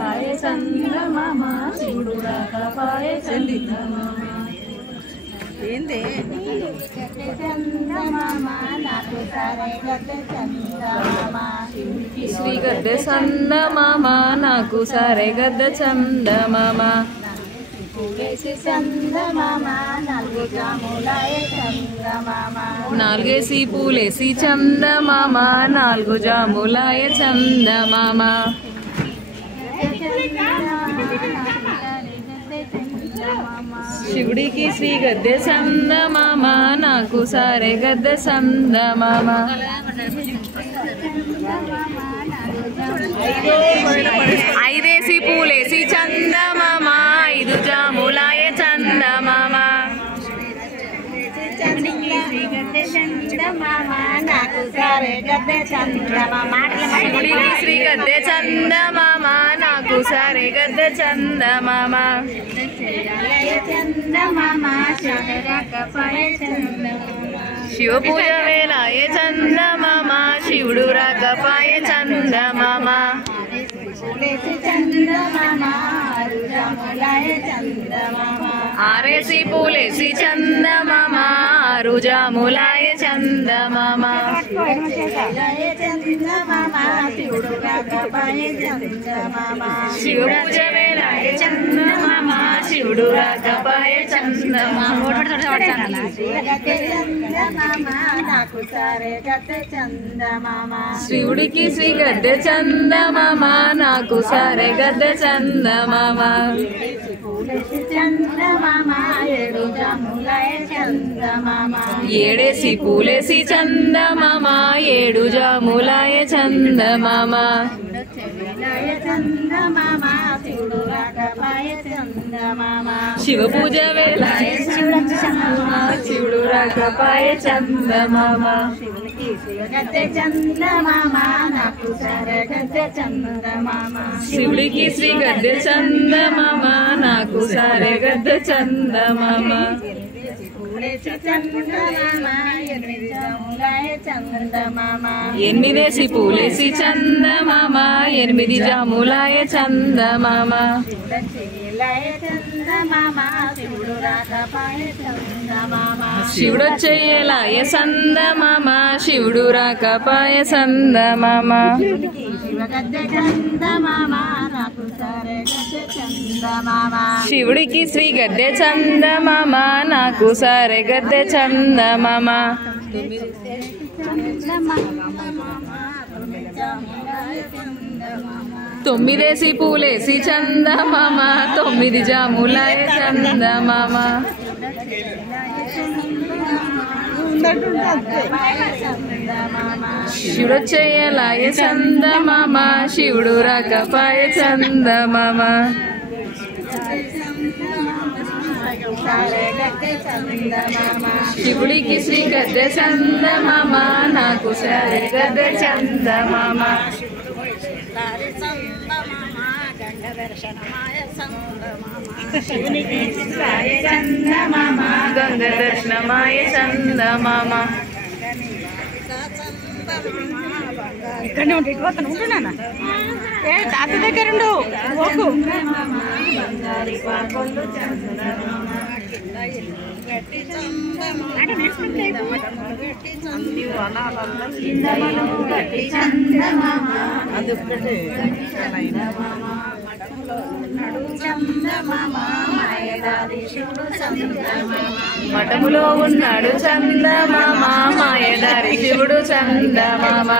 వేలాయే చందమామ శివుడు రాకపాయే చందమామ ఏంది శ్రీ గద్దె చందమామ నాకు సరే గద్దె చందమామ నాలుగేసి పూలేసి చందమామ నాలుగు జాములాయ చందమామ శివుడికి శ్రీ గద్దె చందమామ నాకు సరే గద్దె చందమామ ఐదేసి పూలేసి చందమామ ఐదు జాములాయ చందమామ శివుడికి శ్రీ గద్దె చందమామ నాకు సరే గద్దె చందమామ శివ పూజ వేలాయే చందమామ శివుడు రాకపాయే చందమామ ఆరేసి పూలేసి చందమామ ఆరు జాములాయ చందమామ శివ పూజ వేలాయే చందమామ శివుడు రాకపాయే చందమామ శివుడికి శ్రీ గద్దె చందమామ నాకు సరే గద్దె చందమామ ఏడేసి పూలేసి చందమామ ఏడు జాములాయ చందమామ శివ పూజ వేలాయే చందమామ శివుడు రాకపాయే చందమామ శివుడికి శ్రీ గద్దె చందమామ నాకు సరే గద్దె చందమామ ఎనిమిదేసి పూలేసి చందమామ ఎనిమిది జాములాయ చందమామ శివుడొచ్చేలాయ చందమామ శివుడు రాకపాయ చందమామ శివుడికి శ్రీ గద్దె చందమామ నాకు సరే గద్దె చందమామ తొమ్మిదేసి పూలేసి చందమామ తొమ్మిది జాములాయ చందమామ శివుడొచ్చేలాయ చందమామ శివుడు రాకపాయ చందమామ శివుడికి శ్రీ గద్దె చందమామ నాకు సరే గద్దె చందమామ గంగ దర్శనమాయ చందమామ ఇక్కడనే ఉంటే ఉంటున్నా తాత దగ్గర మఠములో ఉన్నాడు చందమామ మాయదారి శివుడు చందమామ.